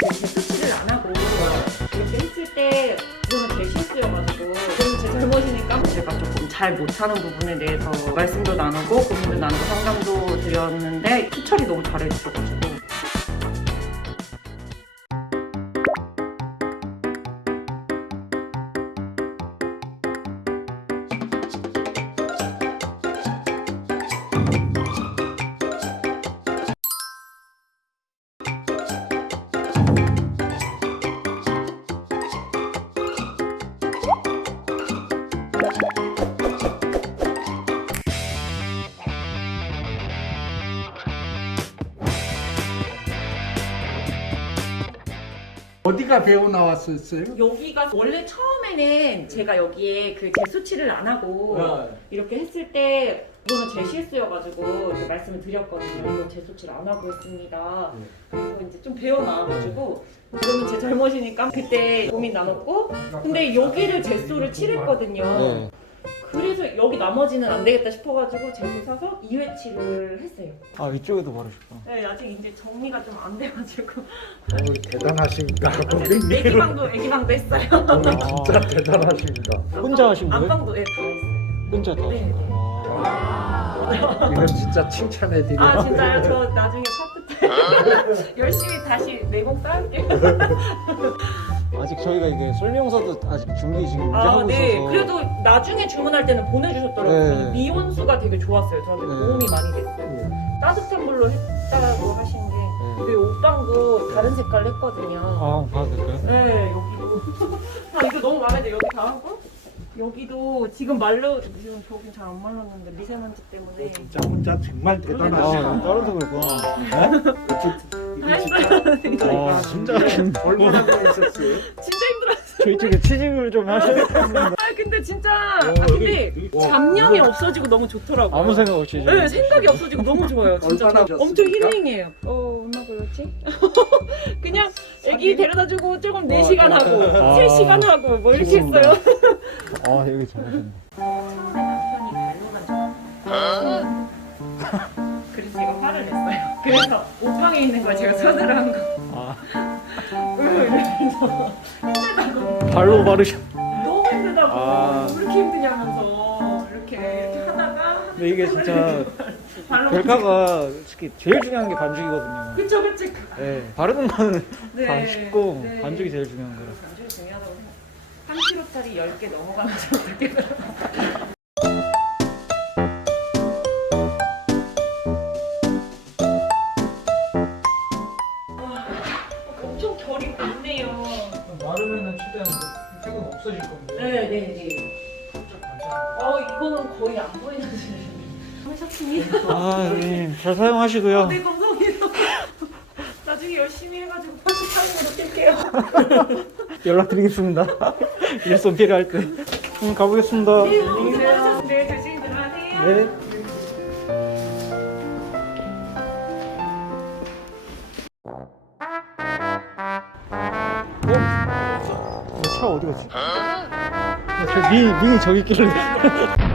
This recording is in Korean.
수치를 안 하고 이렇게 했을 때 그거는 제 실수여가지고 그건 제 잘못이니까 제가 조금 잘 못하는 부분에 대해서 말씀도 나누고 고민도 나누고 상담도 드렸는데 수철이 너무 잘해주셔가지고 어디가 배우 나왔었어요? 여기가 원래 처음에는 제가 여기에 그 제 수치를 안 하고 어. 이렇게 했을 때 이거는 제 실수여가지고 이제 말씀을 드렸거든요. 이거 제 수치를 안 하고 했습니다. 네. 그래서 이제 좀 배워 나와가지고 이거는 제 잘못이니까 그때 고민 나눴고 근데 여기를 제수를 칠했거든요. 네. 그래서 여기 나머지는 안 되겠다 싶어가지고 제수 사서 2회치를 했어요. 아 이쪽에도 바르셨구나. 네, 아직 이제 정리가 좀 안 돼가지고 어, 대단하십니다. 고객님. 애기방도 애기방도 했어요. 어, 진짜 대단하십니다. 혼자 하신 거예요? 안방도 네, 다 했어요. 혼자 다 네, 하신 네. 거예요? 아. 이건 진짜 칭찬해드려요. 아 진짜요? 저 나중에 파트 때 열심히 다시 내공 쌓을게요. 아직 저희가 이게 설명서도 아직 준비 지금 이제 아, 하고 네. 있어서 그래도 나중에 주문할 때는 보내주셨더라고요. 네. 미온수가 되게 좋았어요. 저한테 네. 도움이 많이 됐어요. 예. 따뜻한 물로 했다고 하신 게. 네. 그 옷방도 다른 색깔로 했거든요. 아 봐도 될까요? 네, 여기도. 아, 이거 너무 마음에 들어요. 여기 다 하고. 여기도 지금 말로, 지금 저긴 잘안 말랐는데 미세먼지 때문에. 진짜 혼자 정말 아 대단하시다. 다른 서 그랬구나. 다 했어요. 아 진짜 얼마나 재밌었어요? 진짜 힘들었어요. 저희 쪽에 취직을 좀. 아, 근데 진짜. 아, 근데 잡념이 없어지고 너무 좋더라고요. 아무 생각 없이 네, 생각이 없어지고 너무 좋아요. 진짜 얼마나 저- 엄청 좋습니까? 힐링해요. 어, 얼마 걸렸지? 그냥 애기 데려다 주고 조금 4시간 하고 아. 3시간 하고 뭐 이렇게 죄송합니다. 했어요. 아 여기 잘하셨네. 처음에 남편이 발로만 줬어요. 그래서 제가 화를 냈어요. 그래서 옷방에 있는 걸 제가 서드를 한 거. 아 이러면서 힘들다고. 발로 바르셨. 이렇게 힘드냐면서 이렇게 이렇게 하다가 근데 이게 진짜 발로 결과가 솔직히 제일 중요한 게 반죽이거든요. 그쵸 그쵸. 네 바르는 거는 네. 다 쉽고 네. 반죽이 제일 중요한 거라. 반죽이 중요하다고 생각. 3kg짜리 10개 넘어가는 줄 어떻게 와, 엄청 결이 많네요. 마르면은 최대한 색은 없어질 겁니다. 네네네. 어 이거는 거의 안 보이는 하셨습니다. 아 형님 잘 사용하시고요. 네 감사합니다. 나중에 열심히 해가지고 파트 타임으로 뛸게요. 연락드리겠습니다. 일손 필요할 때. 음, 가보겠습니다. 네. 네, 조심히 들어가세요. 네. 어? 차 어디 갔지? 저 미, 민이 저기 있길래.